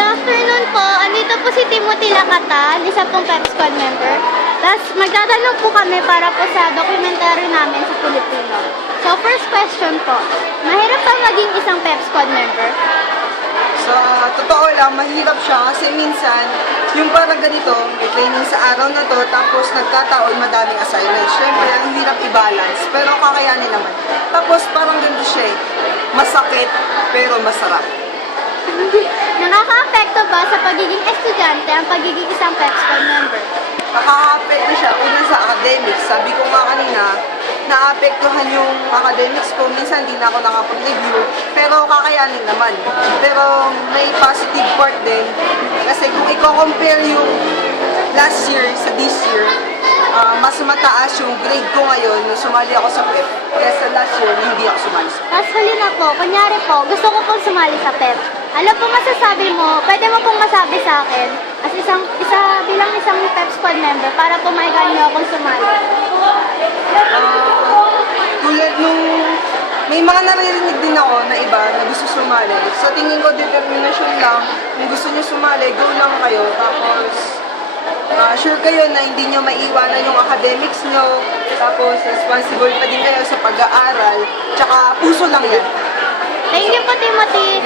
Good afternoon po. Andito po si Timothy Lakatan, isa pong Pep Squad member. Tapos magtatanong po kami para po sa documentary namin sa Pilipino. So first question po, mahirap ba maging isang Pep Squad member? Sa totoo lang, mahirap siya kasi minsan, yung parang ganito, may training sa araw na to, tapos nagkataon madaming assignments. Siyempre, ang hirap i-balance, pero kakayanin naman. Tapos parang ganito siya eh, masakit, pero masarap. Nakaka-apekto ba sa pagiging estudyante ang pagiging isang Pep Squad member? Nakaka-apekto siya, una sa academics. Sabi ko nga kanina, naapektuhan yung academics ko. Minsan hindi na ako nakapag-review, pero kakayanin naman. Pero may positive part din. Kasi kung i-compare yung last year sa this year, mas mataas yung grade ko ngayon nung sumali ako sa PEP. Kaya sa last year, hindi ako sumali sa PEP. Tapos huli na po, kunyari po, gusto ko pong sumali sa PEP. Ano po masasabi mo, pwede mo pong masabi sa akin as bilang isang Pep Squad member para po maigayin niyo akong sumali? Tulad nung may mga naririnig din ako na iba na gusto sumali. So tingin ko determination lang. Kung gusto niyo sumali, go lang kayo. Tapos sure kayo na hindi niyo maiiwanan yung academics niyo. Tapos responsible pa din kayo sa pag-aaral. Tsaka puso lang yan. Thank you po, Timothy.